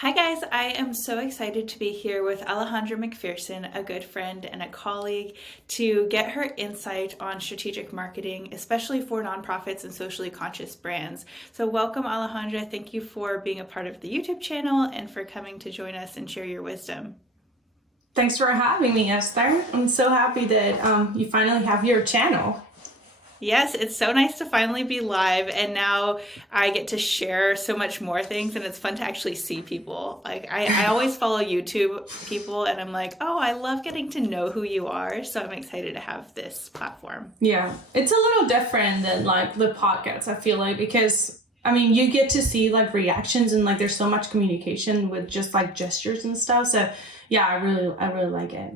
Hi guys, I am so excited to be here with Alejandra McPherson, a good friend and a colleague, to get her insight on strategic marketing, especially for nonprofits and socially conscious brands. So welcome Alejandra, thank you for being a part of the YouTube channel and for coming to join us and share your wisdom. Thanks for having me, Esther. I'm so happy that you finally have your channel. Yes, it's so nice to finally be live, and now I get to share so much more things, and it's fun to actually see people. Like, I always follow YouTube people, and I'm like, oh, I love getting to know who you are, so I'm excited to have this platform. Yeah, it's a little different than like the podcasts, I feel like, because you get to see like reactions and like there's so much communication with just like gestures and stuff. So yeah, I really like it.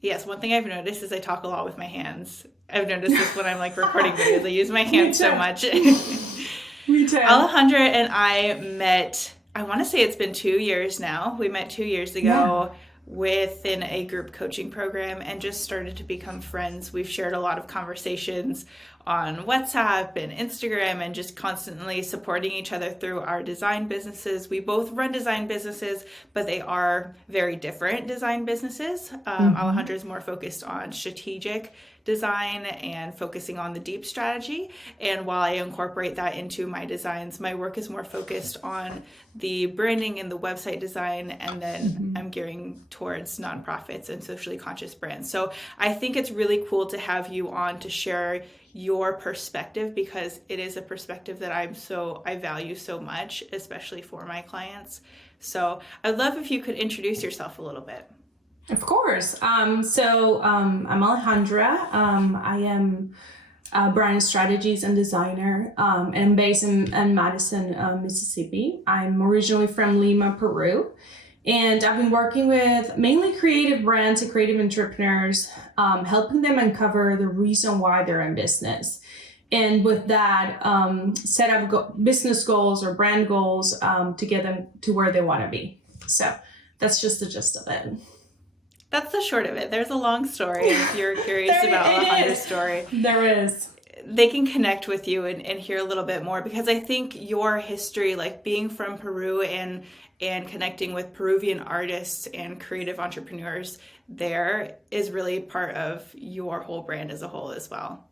Yes, one thing I've noticed is I talk a lot with my hands. I've noticed this when I'm like recording videos. I use my hands so much. Me too. Alejandra and I met, I want to say it's been 2 years now. We met 2 years ago within a group coaching program and just started to become friends. We've shared a lot of conversations on WhatsApp and Instagram and just constantly supporting each other through our design businesses. We both run design businesses, but they are very different design businesses. Alejandra is more focused on strategic design and focusing on the deep strategy. And while I incorporate that into my designs, my work is more focused on the branding and the website design. And then I'm gearing towards nonprofits and socially conscious brands. So I think it's really cool to have you on to share your perspective, because it is a perspective that I value so much, especially for my clients. So I'd love if you could introduce yourself a little bit. Of course. I'm Alejandra. I am a brand strategist and designer, and I'm based in Madison, Mississippi. I'm originally from Lima, Peru, and I've been working with mainly creative brands and creative entrepreneurs, helping them uncover the reason why they're in business. And with that, set up business goals or brand goals to get them to where they want to be. So that's just the gist of it. That's the short of it. There's a long story. If you're curious about Alejandra's story, there is. They can connect with you and hear a little bit more, because I think your history, like being from Peru and connecting with Peruvian artists and creative entrepreneurs there, is really part of your whole brand as a whole as well.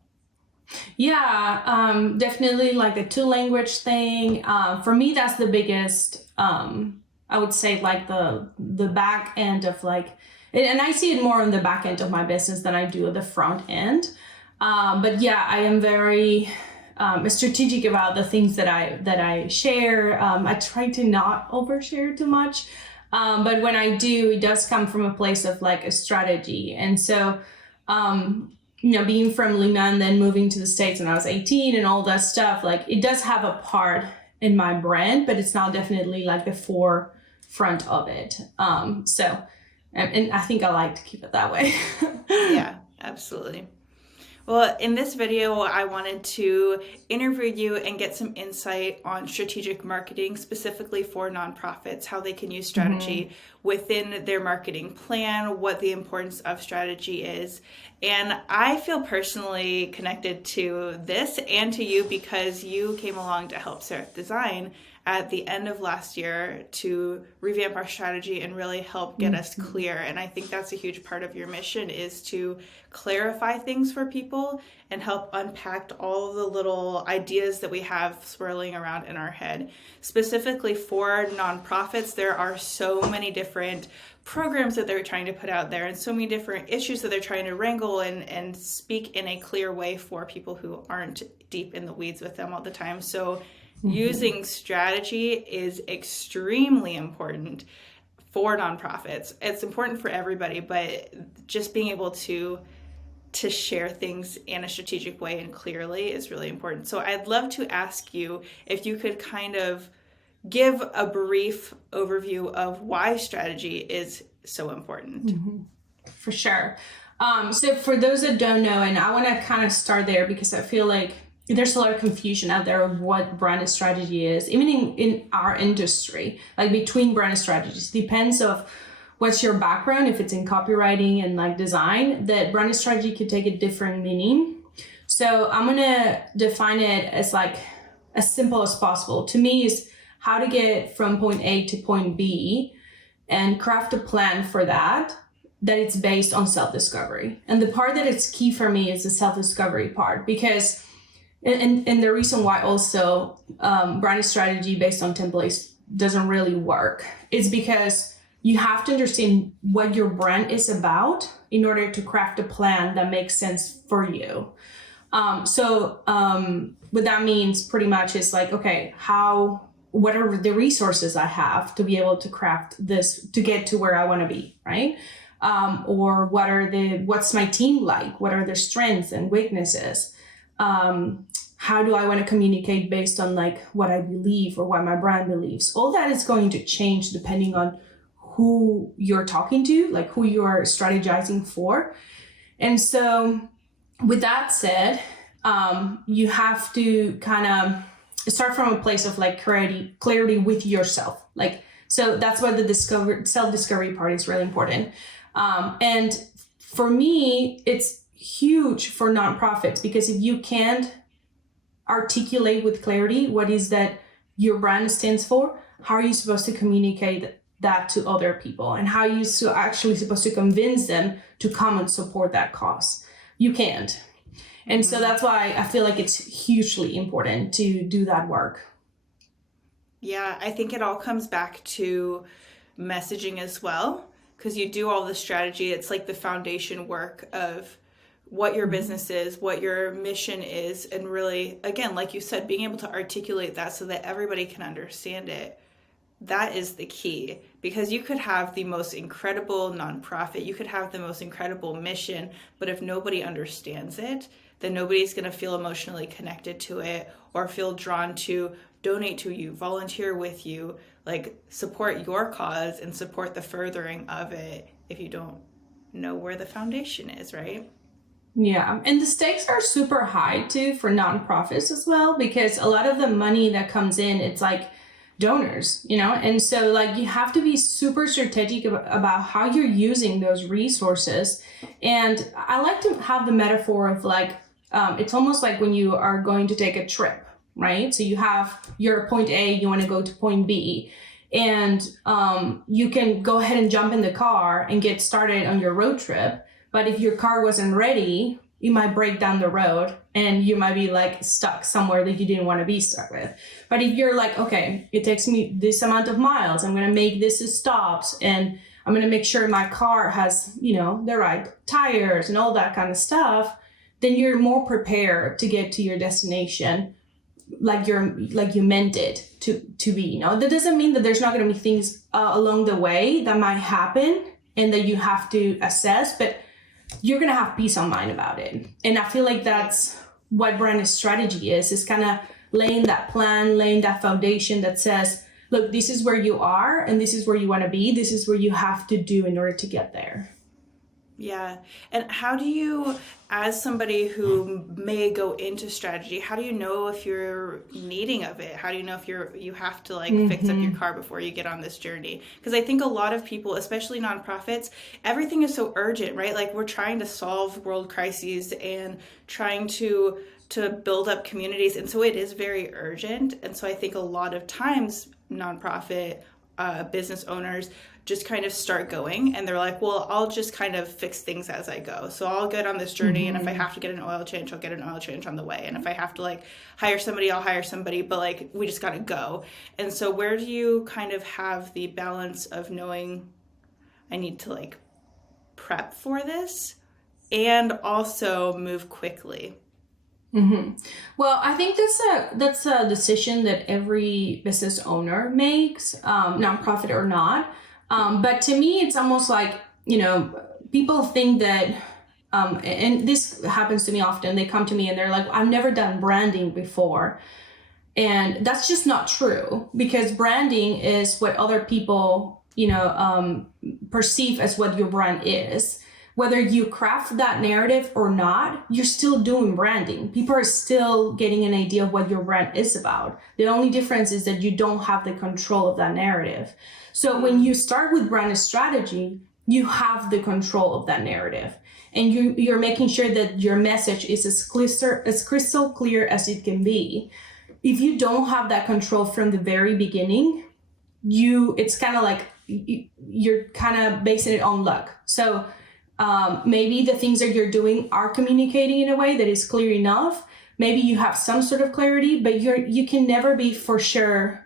Yeah, definitely like the two language thing. For me, that's the biggest, I would say like the back end of like, and I see it more on the back end of my business than I do at the front end. But yeah, I am very strategic about the things that I share. I try to not overshare too much, but when I do, it does come from a place of like a strategy. And so, being from Lima and then moving to the States when I was 18 and all that stuff, like it does have a part in my brand, but it's not definitely like the forefront of it. And I think I like to keep it that way. Yeah, absolutely. Well, in this video, I wanted to interview you and get some insight on strategic marketing, specifically for nonprofits, how they can use strategy within their marketing plan, what the importance of strategy is. And I feel personally connected to this and to you because you came along to help Serif Design at the end of last year to revamp our strategy and really help get us clear. And I think that's a huge part of your mission, is to clarify things for people and help unpack all of the little ideas that we have swirling around in our head. Specifically for nonprofits, there are so many different programs that they're trying to put out there and so many different issues that they're trying to wrangle and speak in a clear way for people who aren't deep in the weeds with them all the time. So using strategy is extremely important for nonprofits. It's important for everybody, but just being able to share things in a strategic way and clearly is really important. So I'd love to ask you if you could kind of give a brief overview of why strategy is so important. For sure. So for those that don't know, and I want to kind of start there because I feel like there's a lot of confusion out there of what brand strategy is, even in our industry, like between brand strategies. Depends of what's your background. If it's in copywriting and like design, that brand strategy could take a different meaning. So I'm going to define it as like as simple as possible. To me, is how to get from point A to point B and craft a plan for that it's based on self-discovery. And the part that is key for me is the self-discovery part, because and the reason why also brand strategy based on templates doesn't really work is because you have to understand what your brand is about in order to craft a plan that makes sense for you. What that means pretty much is like, okay, what are the resources I have to be able to craft this to get to where I want to be, right? Or what's my team like? What are their strengths and weaknesses? How do I want to communicate based on like what I believe or what my brand believes? All that is going to change depending on who you're talking to, like who you are strategizing for. And so with that said, you have to kind of start from a place of like clarity with yourself. Like, so that's why the self-discovery part is really important. And for me, it's huge for nonprofits, because if you can't articulate with clarity what is that your brand stands for, how are you supposed to communicate that to other people, and how are you actually supposed to convince them to come and support that cause? You can't. And so that's why I feel like it's hugely important to do that work. Yeah, I think it all comes back to messaging as well, because you do all the strategy. It's like the foundation work of what your business is, what your mission is, and really, again, like you said, being able to articulate that so that everybody can understand it. That is the key, because you could have the most incredible nonprofit, you could have the most incredible mission, but if nobody understands it, then nobody's going to feel emotionally connected to it or feel drawn to donate to you, volunteer with you, like support your cause and support the furthering of it if you don't know where the foundation is, right? Yeah, and the stakes are super high too for nonprofits as well, because a lot of the money that comes in, it's like donors, and so like you have to be super strategic about how you're using those resources. And I like to have the metaphor of like, it's almost like when you are going to take a trip, right? So you have your point A, you want to go to point B, and you can go ahead and jump in the car and get started on your road trip. But if your car wasn't ready, you might break down the road and you might be like stuck somewhere that you didn't want to be stuck with. But if you're like, okay, it takes me this amount of miles, I'm going to make this stops, and I'm going to make sure my car has, the right tires and all that kind of stuff, then you're more prepared to get to your destination like you meant it to be. That doesn't mean that there's not going to be things along the way that might happen and that you have to assess, but you're going to have peace of mind about it. And I feel like that's what brand strategy is kind of laying that plan, laying that foundation that says, look, this is where you are and this is where you want to be. This is where you have to do in order to get there. Yeah. And how do you, as somebody who may go into strategy, how do you know if you're needing of it? How do you know if you have to like fix up your car before you get on this journey? Because I think a lot of people, especially nonprofits, everything is so urgent, right? Like we're trying to solve world crises and trying to build up communities. And so it is very urgent. And so I think a lot of times nonprofit business owners just kind of start going and they're like, well, I'll just kind of fix things as I go. So I'll get on this journey and if I have to get an oil change, I'll get an oil change on the way. And if I have to like hire somebody, I'll hire somebody, but like we just got to go. And so where do you kind of have the balance of knowing I need to like prep for this and also move quickly? Well, I think that's a decision that every business owner makes, nonprofit or not. But to me, it's almost like, people think that, and this happens to me often, they come to me and they're like, I've never done branding before. And that's just not true, because branding is what other people, perceive as what your brand is. Whether you craft that narrative or not, you're still doing branding. People are still getting an idea of what your brand is about. The only difference is that you don't have the control of that narrative. So when you start with brand strategy, you have the control of that narrative. And you're making sure that your message is as crystal clear as it can be. if you don't have that control from the very beginning, it's kind of like you're kind of basing it on luck. So maybe the things that you're doing are communicating in a way that is clear enough. Maybe you have some sort of clarity, but you can never be for sure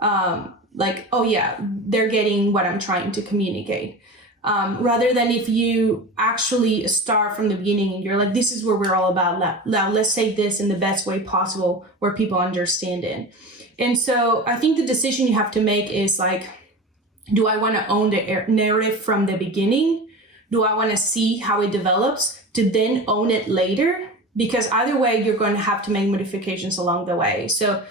like, oh yeah, they're getting what I'm trying to communicate. Rather than if you actually start from the beginning and you're like, this is what we're all about. Now let's say this in the best way possible where people understand it. And so I think the decision you have to make is like, do I want to own the narrative from the beginning? Do I want to see how it develops to then own it later? Because either way, you're going to have to make modifications along the way. So,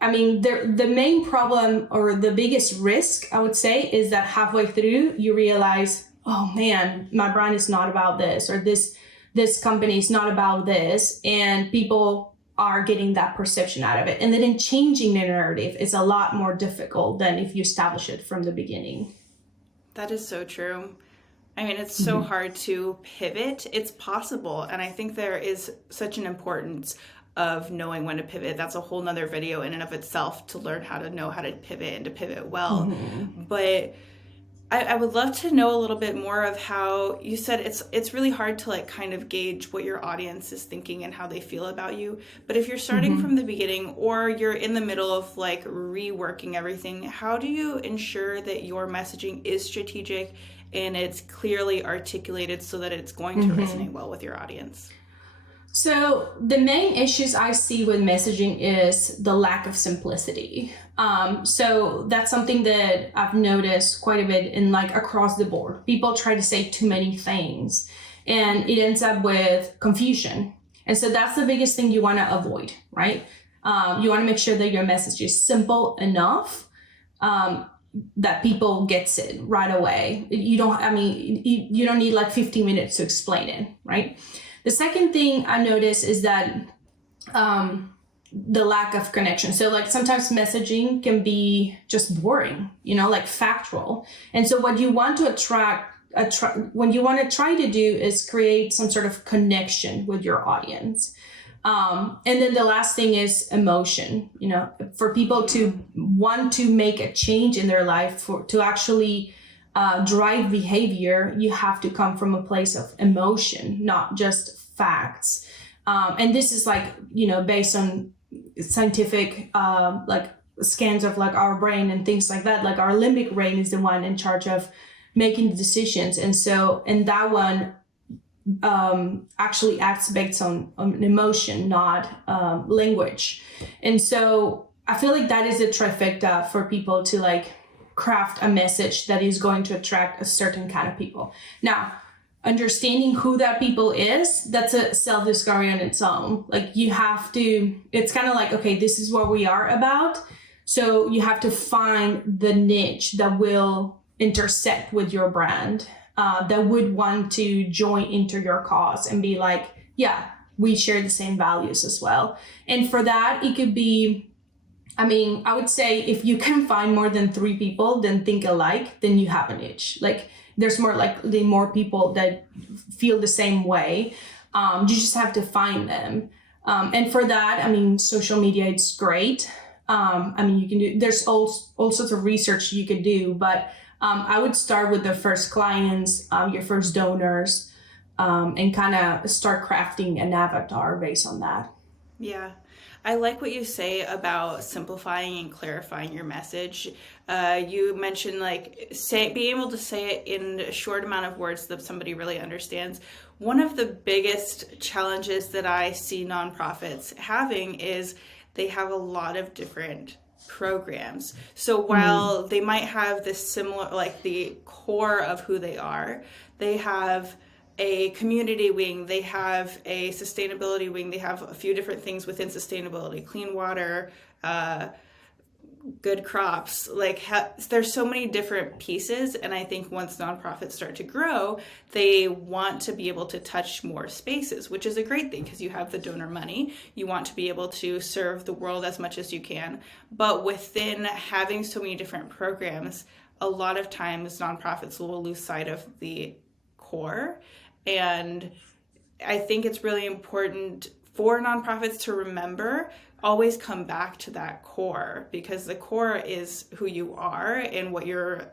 I mean, the main problem or the biggest risk, I would say, is that halfway through, you realize, oh man, my brand is not about this, or this company is not about this. And people are getting that perception out of it. And then in changing the narrative is a lot more difficult than if you establish it from the beginning. That is so true. I mean, it's so hard to pivot. It's possible. And I think there is such an importance of knowing when to pivot. That's a whole nother video in and of itself, to learn how to know how to pivot and to pivot well. But I would love to know a little bit more of how you said it's really hard to like kind of gauge what your audience is thinking and how they feel about you. But if you're starting from the beginning, or you're in the middle of like reworking everything, how do you ensure that your messaging is strategic and it's clearly articulated so that it's going to resonate well with your audience? So the main issues I see with messaging is the lack of simplicity. So that's something that I've noticed quite a bit in like across the board. People try to say too many things and it ends up with confusion. And so that's the biggest thing you want to avoid, right? You want to make sure that your message is simple enough that people gets it right away. You don't need like 15 minutes to explain it, right? The second thing I notice is that the lack of connection. So like sometimes messaging can be just boring, like factual. And so what you want to when you want to try to do is create some sort of connection with your audience. And then the last thing is emotion, for people to want to make a change in their life, to actually drive behavior, you have to come from a place of emotion, not just facts. And this is like, based on scientific like scans of like our brain and things like that. Like our limbic brain is the one in charge of making the decisions. And that one actually acts based on emotion, not language. And so I feel like that is a trifecta for people to like craft a message that is going to attract a certain kind of people. Now, understanding who that people is, that's a self-discovery on its own. Like it's kind of like, okay, this is what we are about. So you have to find the niche that will intersect with your brand, that would want to join into your cause and be like, yeah, we share the same values as well. And for that, it could be, I would say if you can find more than 3 people that think alike, then you have a niche. Like there's more people that feel the same way. You just have to find them. And for that, social media, it's great. You can do, there's all sorts of research you could do, but I would start with the first clients, your first donors, and kind of start crafting an avatar based on that. Yeah. I like what you say about simplifying and clarifying your message. You mentioned being able to say it in a short amount of words that somebody really understands. One of the biggest challenges that I see nonprofits having is they have a lot of different programs. So while they might have this similar, like the core of who they are, they have a community wing, they have a sustainability wing, they have a few different things within sustainability, clean water, good crops, there's so many different pieces. And I think once nonprofits start to grow, they want to be able to touch more spaces, which is a great thing because you have the donor money. You want to be able to serve the world as much as you can. But within having so many different programs, a lot of times nonprofits will lose sight of the core. And I think it's really important for nonprofits to remember, always come back to that core, because the core is who you are and what your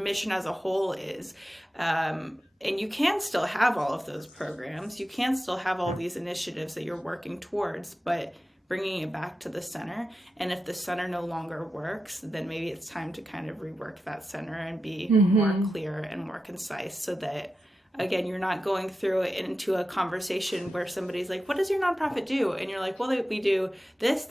mission as a whole is. And you can still have all of those programs. You can still have all these initiatives that you're working towards, but bringing it back to the center. And if the center no longer works, then maybe it's time to kind of rework that center and be more clear and more concise, so that, again, you're not going through it into a conversation where somebody's like, what does your nonprofit do? And you're like, well, we do this,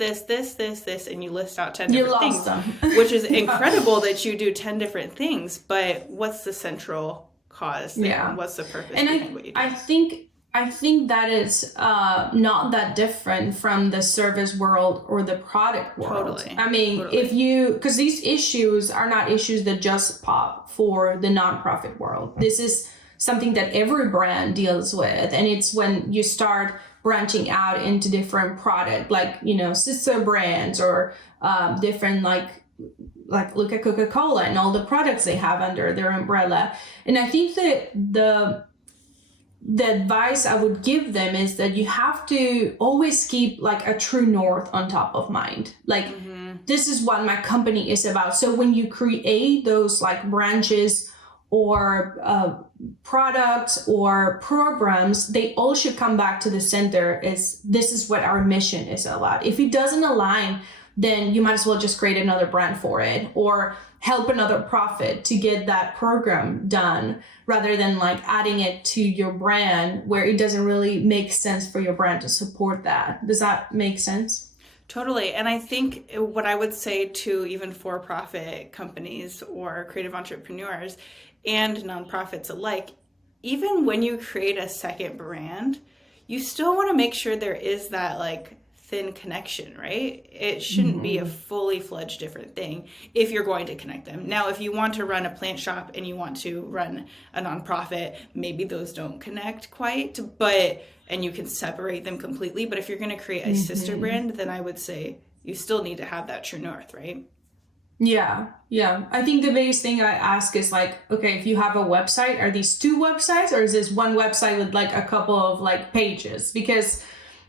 and you list out 10 different things, which is incredible that you do 10 different things, but what's the central cause there? Yeah. What's the purpose And behind what you do? I think that is not that different from the service world or the product world. Totally. I mean, because these issues are not issues that just pop for the nonprofit world. This is something that every brand deals with. And it's when you start branching out into different product, like, sister brands or different, like look at Coca-Cola and all the products they have under their umbrella. And I think that the advice I would give them is that you have to always keep like a true north on top of mind. Like, this is what my company is about. So when you create those like branches or products or programs, they all should come back to the center. This is what our mission is about. If it doesn't align, then you might as well just create another brand for it, or help another profit to get that program done, rather than like adding it to your brand where it doesn't really make sense for your brand to support that. Does that make sense? Totally. And I think what I would say to even for-profit companies or creative entrepreneurs and nonprofits alike, even when you create a second brand, you still want to make sure there is that like thin connection, right? It shouldn't be a fully fledged different thing if you're going to connect them. Now, if you want to run a plant shop and you want to run a nonprofit, maybe those don't connect quite, and you can separate them completely. But if you're going to create a sister brand, then I would say you still need to have that true north, right? Yeah. I think the biggest thing I ask is like, okay, if you have a website, are these two websites, or is this one website with like a couple of like pages? Because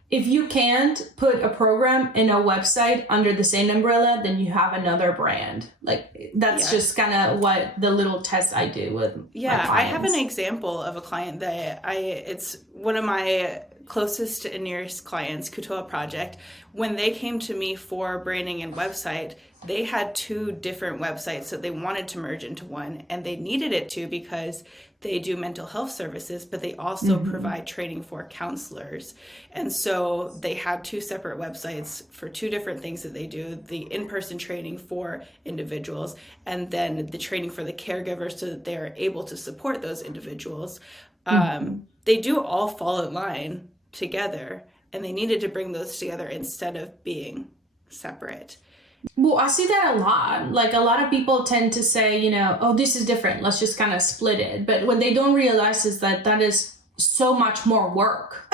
if you can't put a program in a website under the same umbrella, then you have another brand. Like, that's just kind of what the little test I do with my clients. I have an example of a client that it's one of my closest and nearest clients, Kutoa Project. When they came to me for branding and website, they had two different websites that they wanted to merge into one, and they needed it to because they do mental health services, but they also provide training for counselors. And so they had two separate websites for two different things that they do: the in-person training for individuals, and then the training for the caregivers so that they're able to support those individuals. They do all fall in line together, and they needed to bring those together instead of being separate. Well, I see that a lot. Like, a lot of people tend to say, oh, this is different, let's just kind of split it. But what they don't realize is that is so much more work.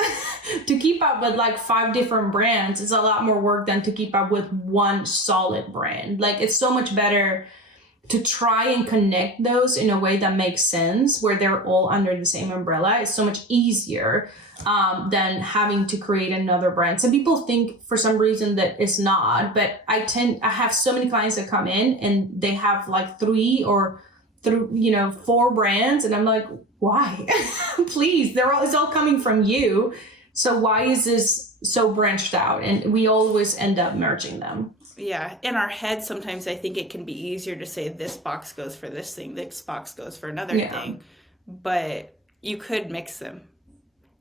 To keep up with like 5 different brands is a lot more work than to keep up with one solid brand. Like, it's so much better to try and connect those in a way that makes sense, where they're all under the same umbrella. It's so much easier than having to create another brand. Some people think for some reason that it's not, but I have so many clients that come in and they have like 3 or 4 brands, and I'm like, why? Please, it's all coming from you. So why is this so branched out? And we always end up merging them. Yeah, in our head, sometimes I think it can be easier to say this box goes for this thing, this box goes for another thing, but you could mix them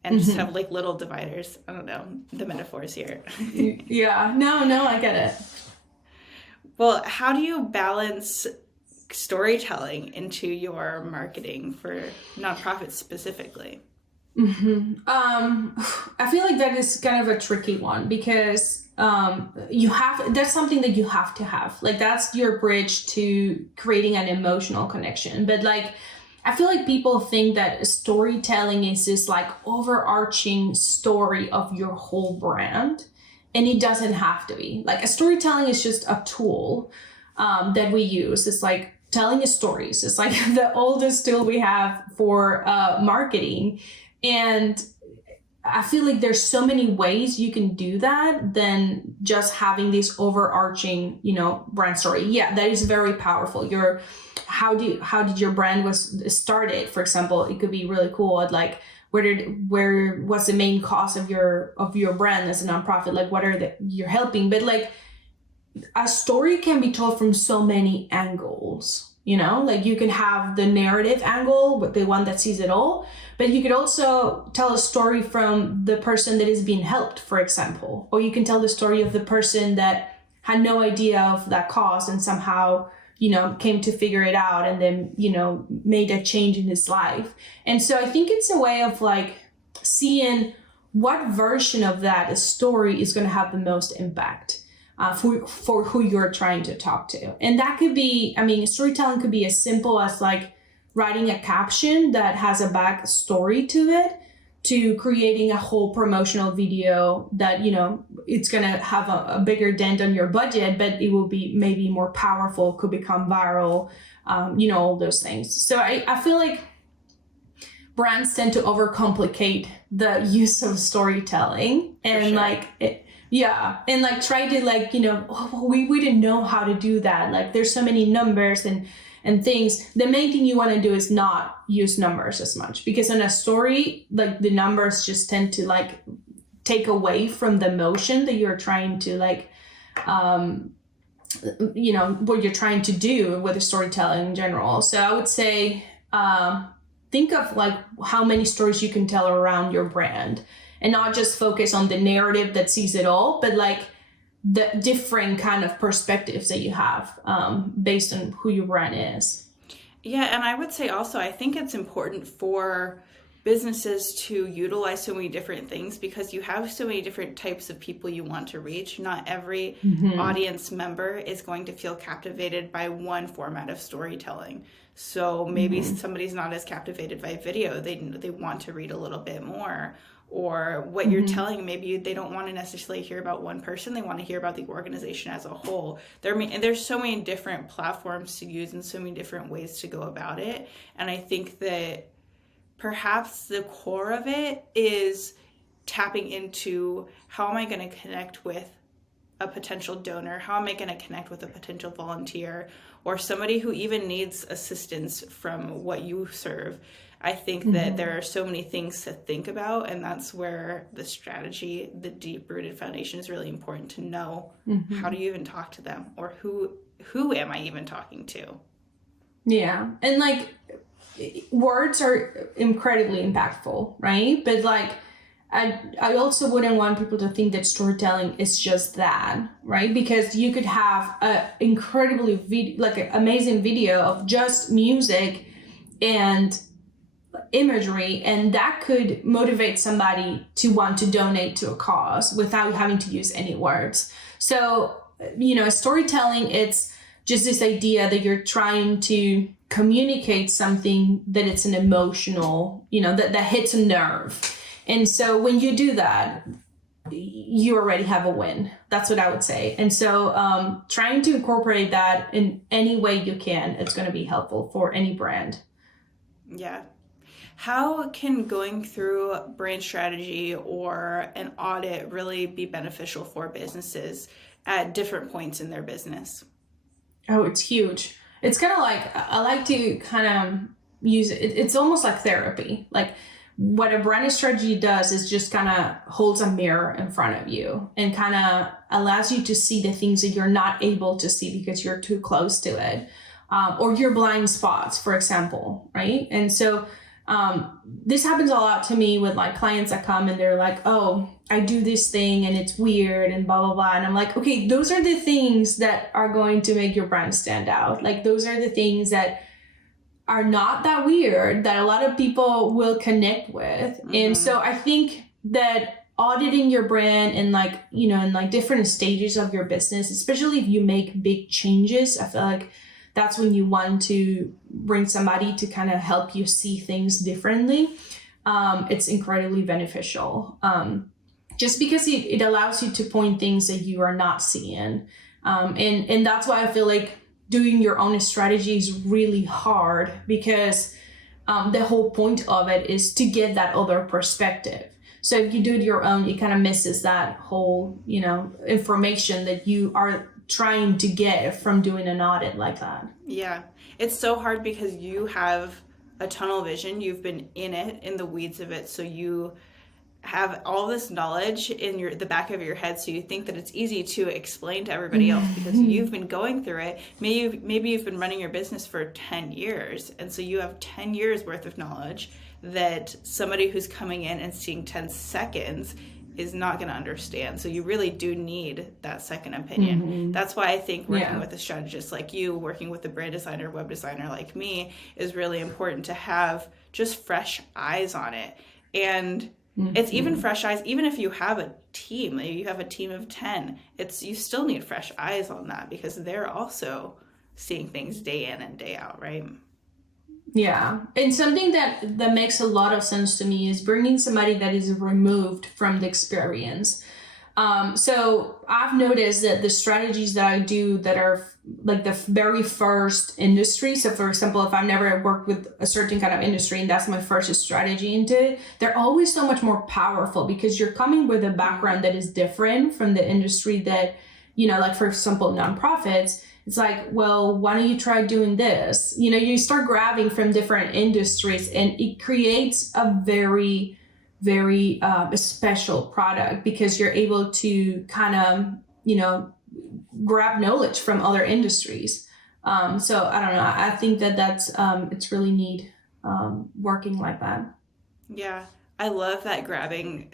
and just have like little dividers. I don't know the metaphors here. Yeah, no, I get it. Well, how do you balance storytelling into your marketing for nonprofits specifically? I feel like that is kind of a tricky one, because that's something that you have to have. Like, that's your bridge to creating an emotional connection. But like, I feel like people think that storytelling is this like overarching story of your whole brand, and it doesn't have to be. Like, a storytelling is just a tool that we use. It's like telling stories. It's like the oldest tool we have for marketing. And I feel like there's so many ways you can do that than just having this overarching, brand story. Yeah, that is very powerful. How did your brand was started? For example, it could be really cool at like what's the main cause of your brand as a nonprofit? Like what are you're helping? But like a story can be told from so many angles. Like you can have the narrative angle, but the one that sees it all, but you could also tell a story from the person that is being helped, for example, or you can tell the story of the person that had no idea of that cause and somehow, came to figure it out and then, made a change in his life. And so I think it's a way of like seeing what version of that story is going to have the most impact. For who you're trying to talk to. And that could be, storytelling could be as simple as like writing a caption that has a back story to it, to creating a whole promotional video that, it's going to have a bigger dent on your budget, but it will be maybe more powerful, could become viral, all those things. So I feel like brands tend to overcomplicate the use of storytelling and yeah, and like try to like, we didn't know how to do that. Like there's so many numbers and things. The main thing you want to do is not use numbers as much, because in a story, like the numbers just tend to like take away from the emotion that you're trying to like, what you're trying to do with the storytelling in general. So I would say, think of like how many stories you can tell around your brand. And not just focus on the narrative that sees it all, but like the different kind of perspectives that you have based on who your brand is. Yeah, and I would say also, I think it's important for businesses to utilize so many different things, because you have so many different types of people you want to reach. Not every audience member is going to feel captivated by one format of storytelling. So maybe somebody's not as captivated by video. They want to read a little bit more. Or what you're telling, maybe they don't want to necessarily hear about one person. They want to hear about the organization as a whole. There's so many different platforms to use and so many different ways to go about it. And I think that perhaps the core of it is tapping into, how am I going to connect with a potential donor? How am I going to connect with a potential volunteer or somebody who even needs assistance from what you serve? I think that there are so many things to think about, and that's where the strategy, the deep-rooted foundation, is really important to know. How do you even talk to them, or who am I even talking to? Yeah, and like words are incredibly impactful, right? But like I also wouldn't want people to think that storytelling is just that, right? Because you could have an incredibly an amazing video of just music and imagery, and that could motivate somebody to want to donate to a cause without having to use any words. So, storytelling, it's just this idea that you're trying to communicate something, that it's an emotional, that hits a nerve. And so when you do that, you already have a win. That's what I would say. And so trying to incorporate that in any way you can, it's going to be helpful for any brand. Yeah. How can going through brand strategy or an audit really be beneficial for businesses at different points in their business? Oh, it's huge. It's kind of like, I like to kind of use it. It's almost like therapy. Like what a brand strategy does is just kind of holds a mirror in front of you and kind of allows you to see the things that you're not able to see because you're too close to it. Or your blind spots, for example, right? And so this happens a lot to me with like clients that come and they're like, oh, I do this thing and it's weird and blah, blah, blah. And I'm like, okay, those are the things that are going to make your brand stand out. Like those are the things that are not that weird, that a lot of people will connect with. And so I think that auditing your brand and in different stages of your business, especially if you make big changes, I feel like that's when you want to bring somebody to kind of help you see things differently. It's incredibly beneficial. Just because it allows you to point things that you are not seeing. And that's why I feel like doing your own strategy is really hard, because the whole point of it is to get that other perspective. So if you do it your own, it kind of misses that whole, information that you are trying to get from doing an audit like that. Yeah. It's so hard because you have a tunnel vision. You've been in it, in the weeds of it. So you have all this knowledge in the back of your head, so you think that it's easy to explain to everybody else because you've been going through it. Maybe you've been running your business for 10 years, and so you have 10 years worth of knowledge that somebody who's coming in and seeing 10 seconds is not going to understand. So you really do need that second opinion. That's why I think working with a strategist like you, working with a brand designer, web designer like me, is really important to have just fresh eyes on it. And it's even fresh eyes, even if you have a team, maybe you have a team of 10, you still need fresh eyes on that because they're also seeing things day in and day out, right? Yeah. And something that makes a lot of sense to me is bringing somebody that is removed from the experience. So I've noticed that the strategies that I do that are like the very first industry. So for example, if I've never worked with a certain kind of industry and that's my first strategy into it, they're always so much more powerful because you're coming with a background that is different from the industry that, like for example, nonprofits. It's like, well, why don't you try doing this? You start grabbing from different industries and it creates a very, very special product because you're able to kind of, grab knowledge from other industries. So I don't know. I think that's it's really neat working like that. Yeah, I love that grabbing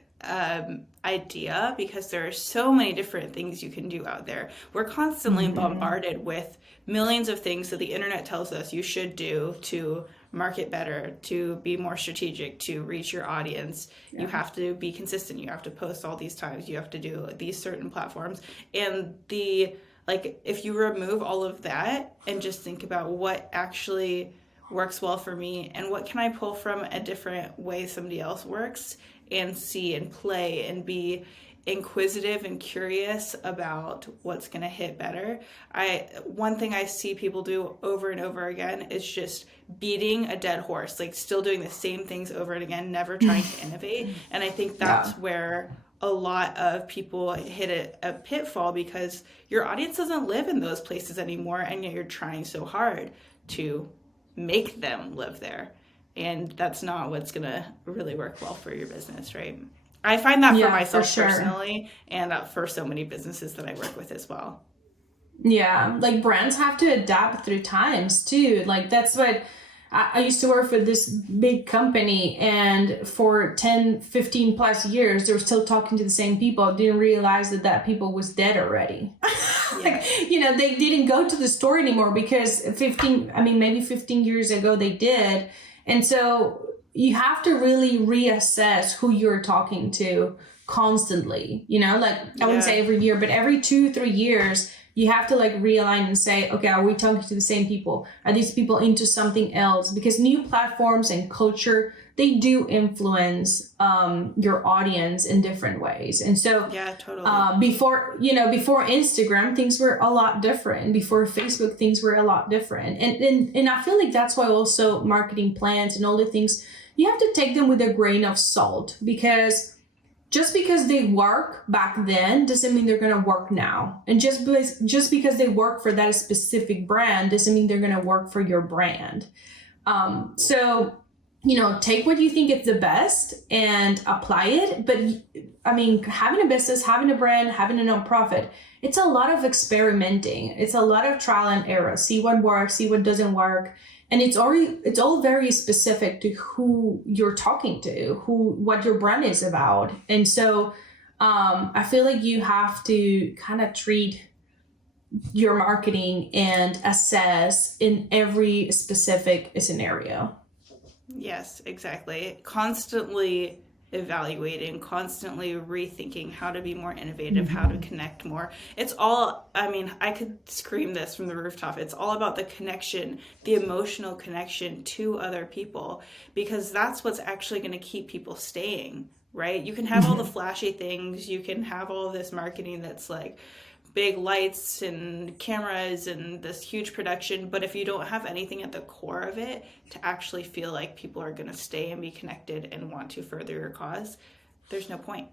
idea because there are so many different things you can do out there. We're constantly bombarded with millions of things that the internet tells us you should do to market better, to be more strategic, to reach your audience. You have to be consistent. You have to post all these times. You have to do these certain platforms. And if you remove all of that and just think about what actually works well for me and what can I pull from a different way somebody else works and see and play and be inquisitive and curious about what's going to hit better. One thing I see people do over and over again is just beating a dead horse, like still doing the same things over and again, never trying to innovate. And I think that's where a lot of people hit a pitfall because your audience doesn't live in those places anymore, and yet you're trying so hard to make them live there. And that's not what's going to really work well for your business, right? I find that for myself personally, and for so many businesses that I work with as well. Yeah, like brands have to adapt through times too. Like that's what I used to work for this big company, and for 10, 15 plus years, they were still talking to the same people. Didn't realize that people was dead already. Like, they didn't go to the store anymore because maybe 15 years ago they did. And so you have to really reassess who you're talking to constantly, I wouldn't say every year, but every 2-3 years, you have to realign and say, okay, are we talking to the same people? Are these people into something else? Because new platforms and culture, they do influence your audience in different ways. And so totally. before Instagram, things were a lot different. Before Facebook, things were a lot different. And I feel like that's why also marketing plans and all the things, you have to take them with a grain of salt, because just because they work back then doesn't mean they're going to work now. And just because they work for that specific brand doesn't mean they're going to work for your brand. So, take what you think is the best and apply it. But having a business, having a brand, having a nonprofit, it's a lot of experimenting. It's a lot of trial and error. See what works, see what doesn't work. And it's all very specific to who you're talking to, what your brand is about. And so I feel like you have to kind of treat your marketing and assess in every specific scenario. Yes, exactly. Constantly evaluating, constantly rethinking how to be more innovative, how to connect more. It's all, I could scream this from the rooftop. It's all about the connection, the emotional connection to other people, because that's what's actually going to keep people staying, right? You can have all the flashy things. You can have all this marketing that's like big lights and cameras and this huge production, but if you don't have anything at the core of it to actually feel like people are going to stay and be connected and want to further your cause, there's no point,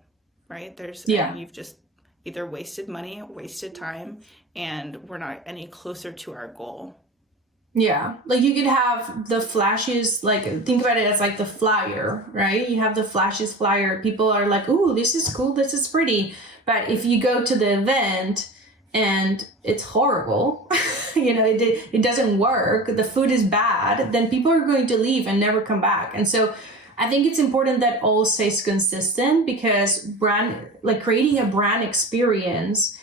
right? Yeah. You've just either wasted money, wasted time, and we're not any closer to our goal. Yeah, like you could have the flashes, like think about it as like the flyer, right? You have the flashes flyer. People are like, "Ooh, this is cool, this is pretty." But if you go to the event and it's horrible, it doesn't work, the food is bad, then people are going to leave and never come back. And so I think it's important that all stays consistent, because creating a brand experience,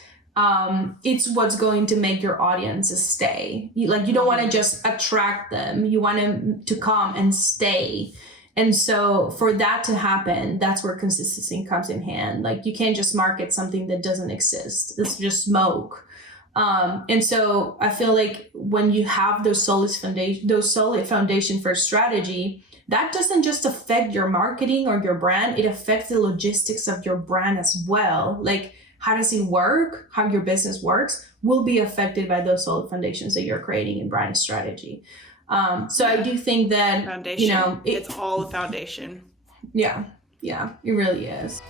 it's what's going to make your audiences stay. You don't want to just attract them. You want them to come and stay. And so for that to happen, that's where consistency comes in hand. Like, you can't just market something that doesn't exist. It's just smoke. And so I feel like when you have those solid foundation for strategy, that doesn't just affect your marketing or your brand, it affects the logistics of your brand as well. Like, how does it work? How your business works will be affected by those solid foundations that you're creating in brand strategy. So I do think that, foundation, it's all a foundation. Yeah, it really is.